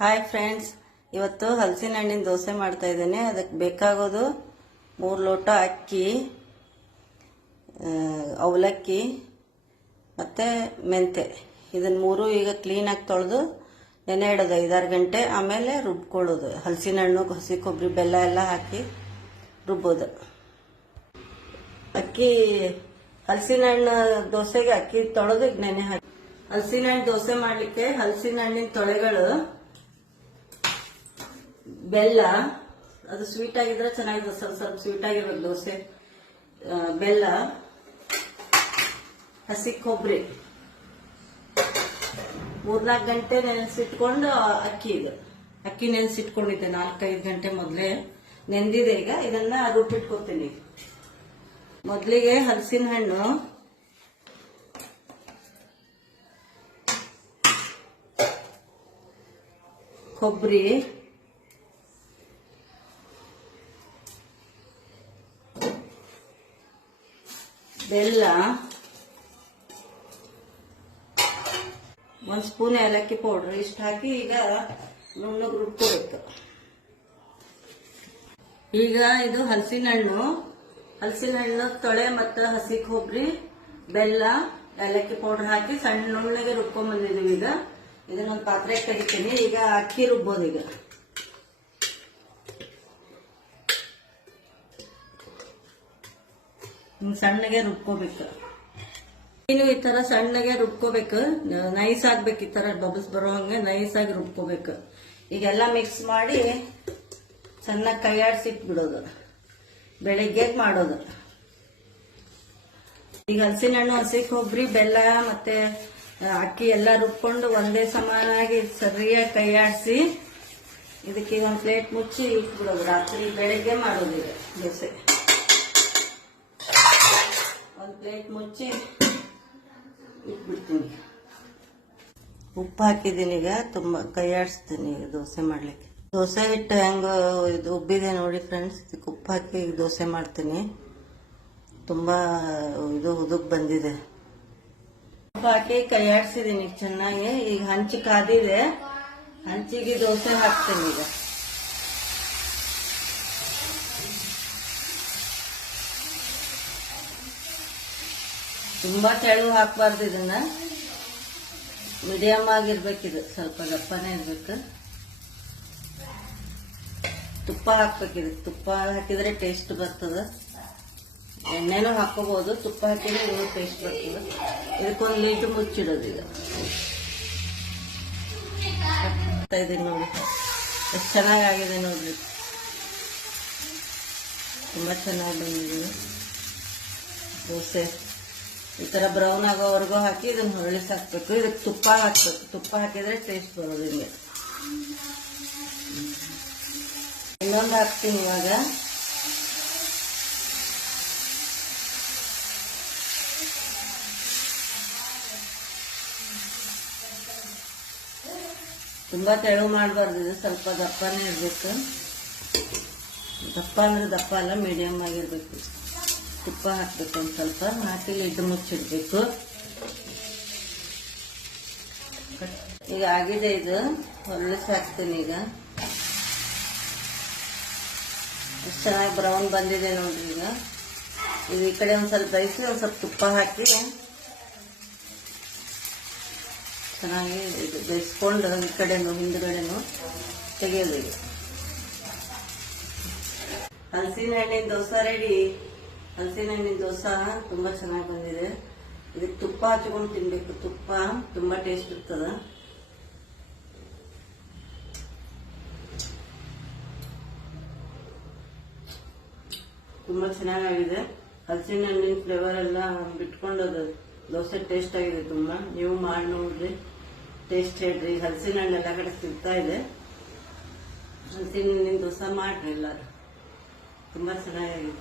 Hi friends, ಇವತ್ತು ಹಲಸಿನ ಹಣ್ಣಿನ ದೋಸೆ ಮಾಡ್ತಾ ಇದ್ದೇನೆ. ಅದಕ್ಕೆ ಬೇಕಾಗೋದು 3 ಲೋಟ ಅಕ್ಕಿ, ಅವಲಕ್ಕಿ ಮತ್ತು ಮೆಂತೆ. ಇದನ್ನು ಮೂರು ಈಗ ಕ್ಲೀನಾಗಿ ತೊಳೆದು ನೆನೆ ಇಡೋದು 5-6 ಗಂಟೆ. ಆಮೇಲೆ ರುಬ್ಕೊಳ್ಳೋದು. ಹಲಸಿನ ಹಣ್ಣು, ಹಸಿ ಕೊಬ್ಬರಿ, ಬೆಲ್ಲ ಎಲ್ಲ ಹಾಕಿ ರುಬ್ಬೋದು. ಅಕ್ಕಿ ಹಲಸಿನ ಹಣ್ಣು ದೋಸೆಗೆ ಅಕ್ಕಿ ತೊಳೆದು ಈಗ ನೆನೆ ಹಾಕಿ. ಹಲಸಿನ ಹಣ್ಣು ದೋಸೆ ಮಾಡಲಿಕ್ಕೆ ಹಲಸಿನ ಹಣ್ಣಿನ ತೊಳೆಗಳು, ಬೆಲ್ಲ, ಅದು ಸ್ವೀಟ್ ಆಗಿದ್ರೆ ಚೆನ್ನಾಗಿದೆ, ಸ್ವಲ್ಪ ಸ್ವೀಟ್ ಆಗಿರ್ಬೇಕು ದೋಸೆ, ಬೆಲ್ಲ, ಹಸಿ ಕೊಬ್ಬರಿ 3-4 ಗಂಟೆ ನೆನೆಸಿಟ್ಕೊಂಡು ಅಕ್ಕಿ ನೆನೆಸಿಟ್ಕೊಂಡಿದ್ದೆ. 4-5 ಗಂಟೆ ಮೊದಲೇ ನೆಂದಿದೆ. ಈಗ ಇದನ್ನ ರುಬ್ಬಿಟ್ಕೊತೀನಿ. ಮೊದಲಿಗೆ ಹಲಸಿನ ಹಣ್ಣು, ಕೊಬ್ಬರಿ, ಬೆಲ್ಲ, 1 ಸ್ಪೂನ್ ಏಲಕ್ಕಿ ಪೌಡರ್ ಇಷ್ಟು ಹಾಕಿ ಈಗ ನುಣ್ಣಗೆ ರುಬ್ಕೋಬೇಕು. ಈಗ ಇದು ಹಲಸಿನ ಹಣ್ಣು ತೊಳೆ ಮತ್ತು ಹಸಿ ಕೊಬ್ಬರಿ, ಬೆಲ್ಲ, ಏಲಕ್ಕಿ ಪೌಡರ್ ಹಾಕಿ ಸಣ್ಣ ನುಣ್ಣಗೆ ರುಬ್ಕೊಂಡ್ ಬಂದಿದ್ದೀವಿ. ಈಗ ಇದನ್ನೊಂದು ಪಾತ್ರೆಗೆ ತೆಗಿತೀನಿ. ಈಗ ಅಕ್ಕಿ ರುಬ್ಬೋದು. ಈಗ ಸಣ್ಣಗೆ ರುಬ್ಕೋಬೇಕು. ನೀನು ಈ ತರ ಸಣ್ಣಗೆ ರುಬ್ಕೋಬೇಕು. ನೈಸ್ ಆಗ್ಬೇಕು. ಈ ತರ ಬಬಲ್ಸ್ ಬರೋ ಹಂಗೆ ನೈಸ್ ಆಗಿ ರುಬ್ಕೋಬೇಕು. ಈಗೆಲ್ಲ ಮಿಕ್ಸ್ ಮಾಡಿ ಚೆನ್ನಾಗಿ ಕೈಯಾಡಿಸಿ ಇಟ್ಬಿಡೋದು. ಬೆಳಿಗ್ಗೆ ಮಾಡೋದು. ಈಗ ಹಲಸಿನ ಹಣ್ಣು, ಹಸಿ ಕೊಬ್ಬರಿ, ಬೆಲ್ಲ ಮತ್ತೆ ಅಕ್ಕಿ ಎಲ್ಲ ರುಬ್ಕೊಂಡು ಒಂದೇ ಸಮಾನಾಗಿ ಸರಿಯಾಗಿ ಕೈಯಾಡಿಸಿ ಇದಕ್ಕೆ ಒಂದು ಪ್ಲೇಟ್ ಮುಚ್ಚಿ ಇಟ್ಬಿಡೋದು. ರಾತ್ರಿ ಬೆಳಿಗ್ಗೆ ಮಾಡೋದು. ಈಗ ದೋಸೆ ಒಂದು ಪ್ಲೇಟ್ ಮುಚ್ಚಿ ಇಟ್ಬಿಡ್ತೀನಿ. ಉಪ್ಪು ಹಾಕಿದ್ದೀನಿ. ಈಗ ತುಂಬಾ ಕೈಯಾಡಿಸ್ತೀನಿ ಈಗ ದೋಸೆ ಮಾಡ್ಲಿಕ್ಕೆ. ದೋಸೆ ಹಿಟ್ಟು ಹೆಂಗ ಇದು ಉಬ್ಬಿದೆ ನೋಡಿ ಫ್ರೆಂಡ್ಸ್. ಇದಕ್ಕೆ ಉಪ್ಪು ಹಾಕಿ ಈಗ ದೋಸೆ ಮಾಡ್ತೀನಿ. ತುಂಬಾ ಇದು ಉದುಗ್ ಬಂದಿದೆ. ಉಪ್ಪು ಹಾಕಿ ಕೈಯಾಡಿಸಿದೀನಿ ಚೆನ್ನಾಗಿ. ಈಗ ಹಂಚಿ ಕಾದಿದೆ. ಹಂಚಿಗೆ ದೋಸೆ ಹಾಕ್ತೀನಿ. ಈಗ ತುಂಬಾ ತೆಳು ಹಾಕ್ಬಾರ್ದು. ಇದನ್ನ ಮೀಡಿಯಂ ಆಗಿರ್ಬೇಕಿದು. ಸ್ವಲ್ಪ ದಪ್ಪನೇ ಇರ್ಬೇಕು. ತುಪ್ಪ ಹಾಕ್ಬೇಕಿದೆ. ತುಪ್ಪ ಹಾಕಿದ್ರೆ ಟೇಸ್ಟ್ ಬರ್ತದ. ಎಣ್ಣೆನೂ ಹಾಕೋಬಹುದು. ತುಪ್ಪ ಹಾಕಿದ್ರೆ ಇನ್ನೂ ಟೇಸ್ಟ್ ಬರ್ತದೆ. ಇದಕ್ಕೊಂದು ಲೀಟರ್ ಮುಚ್ಚಿಡೋದು. ಈಗ ಇದೀನಿ ನೋಡಿ ಎಷ್ಟು ಚೆನ್ನಾಗಿದೆ ನೋಡ್ರಿ. ತುಂಬಾ ಚೆನ್ನಾಗಿ ಬಂದಿದೆ ದೋಸೆ. ಈ ತರ ಬ್ರೌನ್ ಆಗೋವರೆಗೂ ಹಾಕಿ ಇದನ್ನ ಹೊರಳಿಸಿ ಹಾಕ್ಬೇಕು. ಇದಕ್ಕೆ ತುಪ್ಪ ಹಾಕ್ಬೇಕು. ತುಪ್ಪ ಹಾಕಿದ್ರೆ ಟೇಸ್ಟ್ ಬರೋದು. ಹಿಂಗೆ ಇನ್ನೊಂದು ಹಾಕ್ತೀನಿ. ಇವಾಗ ತುಂಬಾ ತೆಳು ಮಾಡಬಾರ್ದು. ಇದು ಸ್ವಲ್ಪ ದಪ್ಪನೇ ಇರ್ಬೇಕು. ದಪ್ಪ ಅಂದ್ರೆ ದಪ್ಪ ಅಲ್ಲ, ಮೀಡಿಯಂ ಆಗಿರ್ಬೇಕು. ತುಪ್ಪ ಹಾಕ್ಬೇಕು. ಒಂದು ಸ್ವಲ್ಪ ಹಾಕಿ ಲಿಡ್ ಮುಚ್ಚಿಡ್ಬೇಕು. ಈಗ ಆಗಿದೆ. ಇದು ಹೊರಳಿಸಿ ಹಾಕ್ತೀನಿ. ಈಗ ಎಷ್ಟು ಚೆನ್ನಾಗಿ ಬ್ರೌನ್ ಬಂದಿದೆ ನೋಡ್ರಿ. ಈಗ ಇದು ಈ ಕಡೆ ಒಂದ್ ಸ್ವಲ್ಪ ಬೇಯಿಸಿ ಒಂದ್ ಸ್ವಲ್ಪ ತುಪ್ಪ ಹಾಕಿ ಚೆನ್ನಾಗಿ ಬೇಯಿಸ್ಕೊಂಡು ಈ ಕಡೆನು ಹಿಂದ್ಗಡೆನು ತೆಗೆಯೋದು. ಈಗ ಹಲಸಿನ ಹಣ್ಣಿನ ದೋಸೆ ರೆಡಿ. ಹಲಸಿನ ಹಣ್ಣಿನ ದೋಸೆ ತುಂಬಾ ಚೆನ್ನಾಗಿ ಬಂದಿದೆ. ಇದಕ್ಕೆ ತುಪ್ಪ ಹಚ್ಕೊಂಡು ತಿನ್ಬೇಕು. ತುಪ್ಪ ತುಂಬಾ ಟೇಸ್ಟ್ ಇರ್ತದ. ತುಂಬಾ ಚೆನ್ನಾಗಿದೆ. ಹಲಸಿನ ಹಣ್ಣಿನ ಫ್ಲೇವರ್ ಎಲ್ಲ ಬಿಟ್ಕೊಂಡೋದು. ದೋಸೆ ಟೇಸ್ಟ್ ಆಗಿದೆ ತುಂಬಾ. ನೀವು ಮಾಡಿ ನೋಡ್ರಿ, ಟೇಸ್ಟ್ ಹೇಳ್ರಿ. ಹಲಸಿನ ಹಣ್ಣು ಎಲ್ಲ ಕಡೆ ಸಿಗ್ತಾ ಇದೆ. ಹಲಸಿನ ಹಣ್ಣಿನ ದೋಸೆ ಮಾಡ್ರಿ ಎಲ್ಲರೂ. ತುಂಬಾ ಚೆನ್ನಾಗಿದೆ.